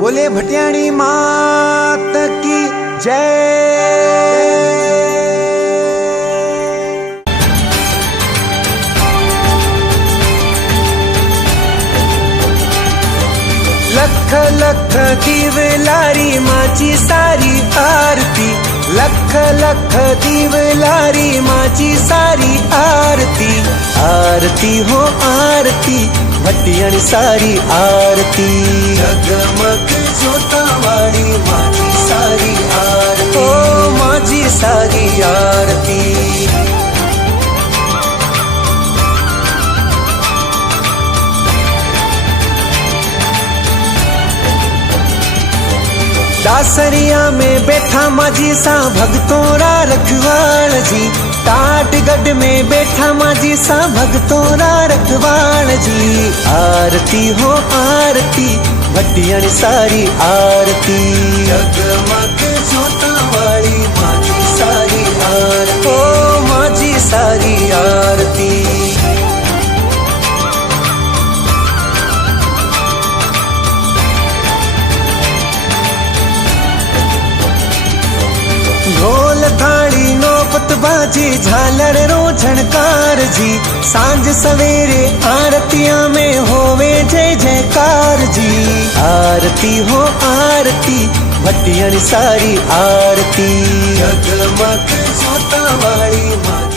बोले भटियाणी मात की जय। लख लख दिवलारी माची सारी आरती, लख लख दिवलारी माची सारी आरती, आरती हो आरती भटियाणी सारी आरती। जगमग जोतावाड़ी माची सारी आरती, ओ माची सारी आरती। दासरिया में बैठा माझी सा भगतों रा रखवाल जी, टाटगढ़ में बैठा माझी सा भगतों रा रखवाल जी। आरती हो आरती भटियाणी सारी आरती, जगमग जोतावाड़ी माझी सारी आरती, ओ माझी सारी आरती। ढोल थाली नौबत बाजे झालर रो झणकार जी, सांझ सवेरे आरतियां में होवे जय जयकार जी। आरती हो आरती भटियाणी सारी आरती, जगमग जोतावाड़ी।